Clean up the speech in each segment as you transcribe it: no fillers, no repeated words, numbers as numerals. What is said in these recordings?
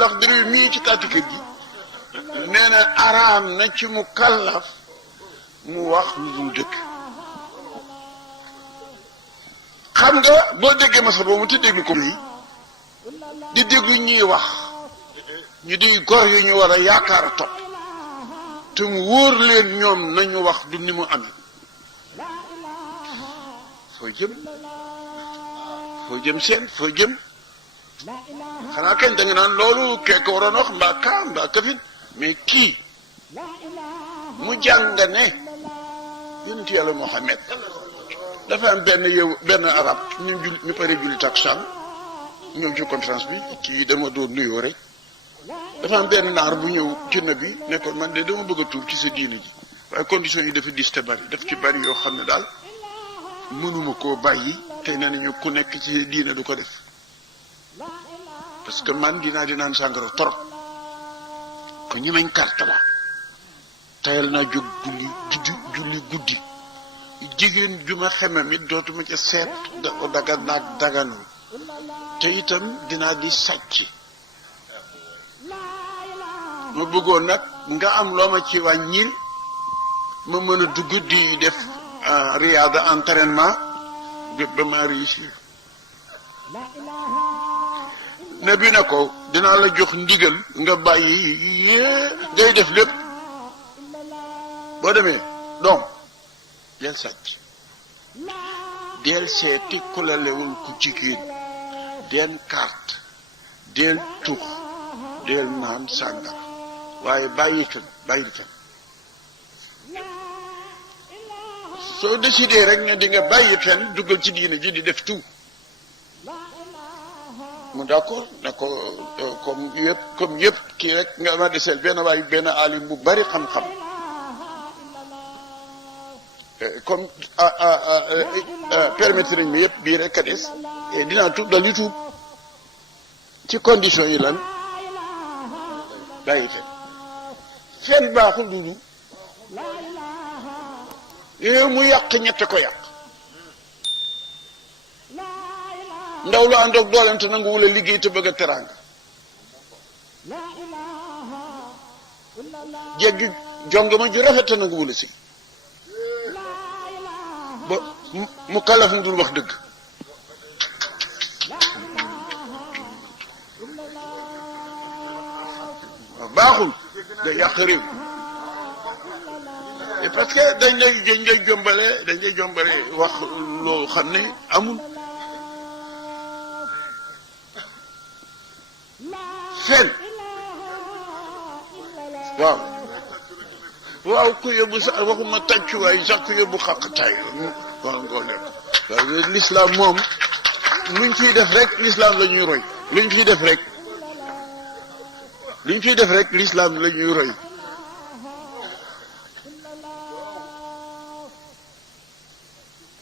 Laxdari mii ci taati kër gi nee na araam na ci mu kallaf mu wax lu dul dëgg. xam nga boo déggee masa boobu te déglu ko nii di déglu ñuy wax ñu di gor yu ñu war a yaakaar a topp te mu wóor leen ñoom nañu wax du ni mu amee foo jëm seen foo jëm xanaa kañ da nga naan loolu kee ko waroon wax mbaa kaa mbaa kafin mais kii mu jàng ne yonent yàlla Muhammad dafa am benn arab ñu pare julli takkusaan ñëw ci conférence bi kii dama doon nuyoo rek dafa am benn naar bu ñëw ci nabi ne ko man de dama bëgg a tuub ci sa diine ji waaye conditions yi dafa dis te bari daf ci bari yoo xam ne daal mënuma koo bàyyi te nee nañu ku nekk ci diine du ko def parce que man di naan sàngara torop ko ñi mañ carte la tayal naa jóg julli guddi jigéen ju ma xemam it dootuma ca seet daga naag daganul te itam dinaa di sàcc ma bëggoon nag nga am loo ma ci wàññil ma mën a dugg di def riyaada entraînement ba ma réussir ne bi na ko dinaa la jox ndigal nga bàyyi ngay def lépp boo demee doom del sàcc del seeti ku la lewul ku jigéen del carte del tux del naan sàngar waaye bàyyi fen soo décidé rek ne di nga bàyyi fen duggal ci diine ji di def tout mu d'accord ne ko comme yëpp kii rek nga ma deseel benn alim bu bari xam-xam comme permettre nañ mi yëpp bii rek a des dinaa tuub dal di tuub ci condition yi lan bàyyi fen baaxul dudu yooyu mu yàq ñette ko yàq ndaw lu ànd ak doolente nangu wula liggéey te bëgg a teraanga jéggi jongama ju rafet te nangu wula si ba mu kalaf mu dul wax dëgg baaxul da yàq réew et parce que dañ lay jombale wax loo xam ne amul fen waaw ku yóbbu sax waxuma tàccuwaay sax ku yóbbu xaqtaay war ngoo nekk l'islam moom luñ fiy def rek l'islam la ñuy roy luñ fiy def rek l'islam la ñuy roy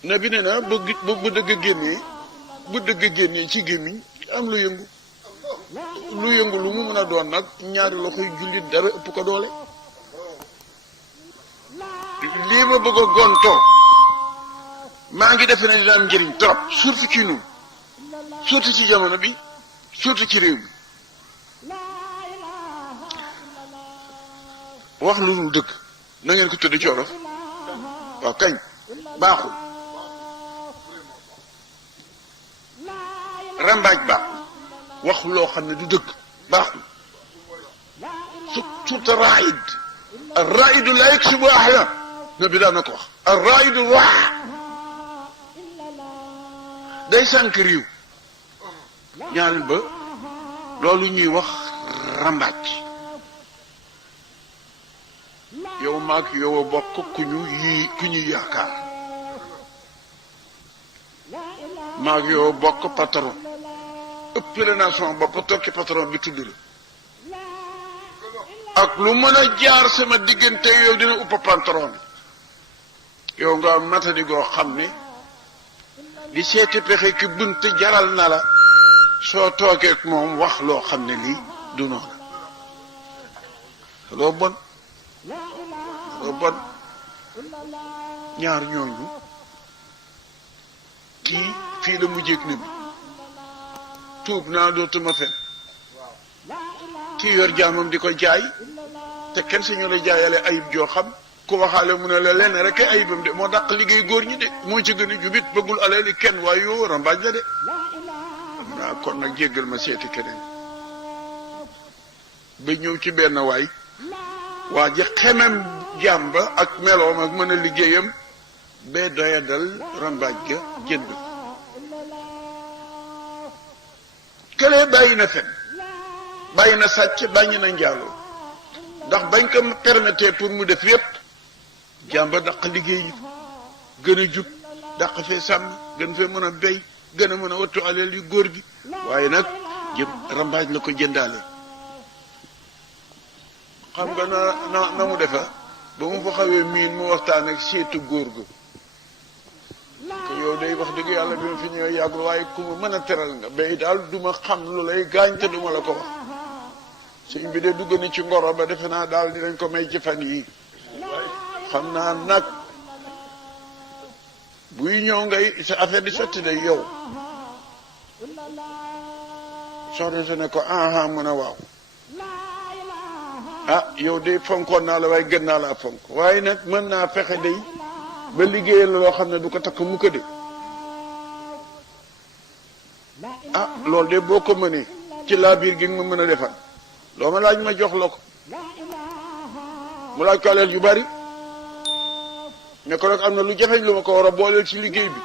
na bi ne na bu dëgg génnee ci gémmiñ am lu yëngu lu mu mën a doon nag ñaari loxoy jullit dara ëpp ko doole lii ma bëgg a gontoo maa ngi defe ne dina am njëriñ trop surtout ci ñun surtout ci jamono bi surtout ci réew mi wax lu dul dëgg na ngeen ko tëdd ci wolof waaw kañ baaxul rambaaj baaxul wax loo xam ne du dëgg baaxul surtout raidu la yaksibu ahlam na bi daan na ko wax raidu waa day sànq réew ñaareel ba loolu ñuy wax rambaaj yow maag yow a bokk ku ñu yaakaar maag yow a bokk patron ëppale naa sama bopp tokki patron bi tudd la ak lu mën a jaar sama diggante yow dina uppa patron bi yow nga matadi goo xam ne di seeti pexe ki bunt jaral na la soo toogeek moom wax loo xam ne lii du noonu loo bon ñaar ñooñu kii fii la mujjeek na bi tuub naa dootuma fen kii yor jaamam di ko jaay te kenn si ñu la jaayale ayib joo xam ku waxaale mu ne la lenn rek ay ayibam de moo dàq liggéey góor ñi de moo ci gën a jubit bëggul alali kenn waaye yoo rambaaj la de naa kon nag jéggal ma seeti keneen ba ñëw ci benn waay waa ji xemem jàmba ak meloom ak mën a liggéeyam ba doya dal rambaaj ga jënd këlee bàyyi na fen bàyyi na sàcc bàyyi na njaaloo ndax bañ ko permettre pour mu def yépp jàmba daq liggéey yi gën a jub daq fee sàmm gën fee mën a béy gën a mën a wattu aleel yu góor gi waaye nag jëm rambaaj la ko jëndaale xam nga na mu defa ba mu fa xawee miin mu waxtaan ak seetu góor ga ko yow day wax dëgg yàlla bi ma fi ñëwee yàggul waaye ku ma mën a teral nga bay daal duma xam lu lay gaañ te duma la ko wax sëñ bi de dugg na ci ngoro ba defe naa daal dinañ ko may ci fan yii xam naa nag buy ñëw ngay sa affaire di sotti de yow soxna su ne ko aha mun a waaw ah yow de fonkoon naa la waaye gën naa laa fonk waaye nag mën naa fexe day ba liggéeyal la loo xam ne du ko takk mu ko de ah loolu de boo ko mënee ci laa biir gi nga ma mën a defal loo ma laaj ma jox la ko mu laaj ko aleel yu bari ne ko nag am na lu jafeñ lu ma ko war a booleel ci liggéey bi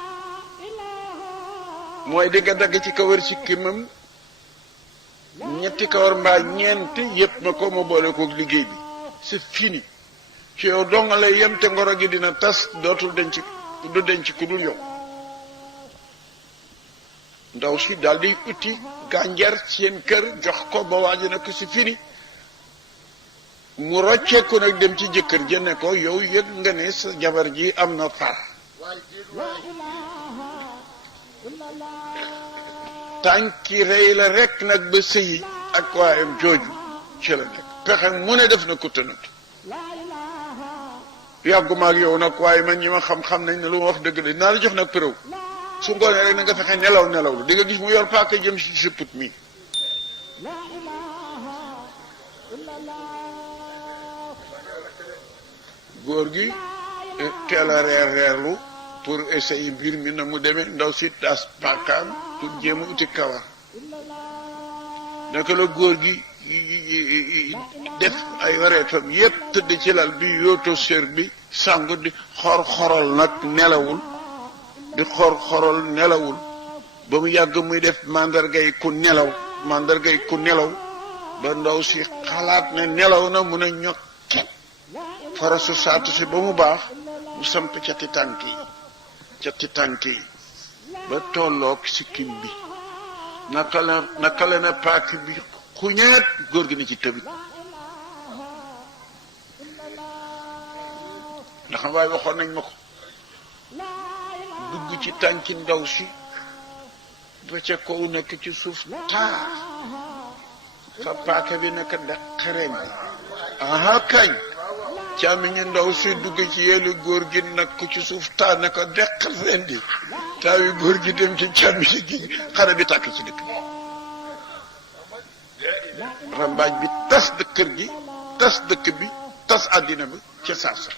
mooy di nga dagg ci kawar ci kimam ñetti kawar mbaa ñeent yëpp ma ko ma boole koog liggéey bi c'est fini ci yow donga lay yem te ngoro gi dina tas dootul denc ku dul yow ndaw si daal di uti gànjar seen kër jox ko ba waaji nag si fini mu rocceeku nag dem ci jëkkër jëne ko yow yëg nga ne sa jabar ji am na far tànki rey la rek nag ba sëyi ak waayam jooju ci la nekk pexe mu ne def na ko tënat yàgguma ak yow nag waaye man ñi ma xam nañ ne lu ma wax dëgg de naa la jox nag preuve su ngoonee rek na nga fexe nelaw lu di nga gis mu yor paaka jëm si sa put mi góor gi teel a reerlu pour essayer mbir mi na mu demee ndaw si das paakaam pour jéem a uti kawar naka la góor gi def ay wareetam yépp tëdd ci lal bi yooto sér bi sangu di xor-xoral nag nelawul di xor-xoral nelawul ba mu yàgg muy def mandargay ku nelaw ba ndaw si xalaat ne nelaw na mun a ñokket farasu saatu si ba mu baax mu samp cati tànk yi ba tolloog sikkim bi naka la na paak bi xuñeet góor gi ne ci tëbit ndax waaye waxoon nañ ma ko dugg ci tànki ndaw si ba ca kaw nekk ci suuf taa fa paaka bi nekk deqareem bi aha kañ càmmiñu ndaw si dugg ci yeelu góor gi nag ko ci suuf taa ne ko deqal rendi taawi góor gi dem ci càmmiñu gi xare bi tàkk ci dëkk bi rambaaj bi tas kër gi tas dëkk bi tas àddina bi ca saasa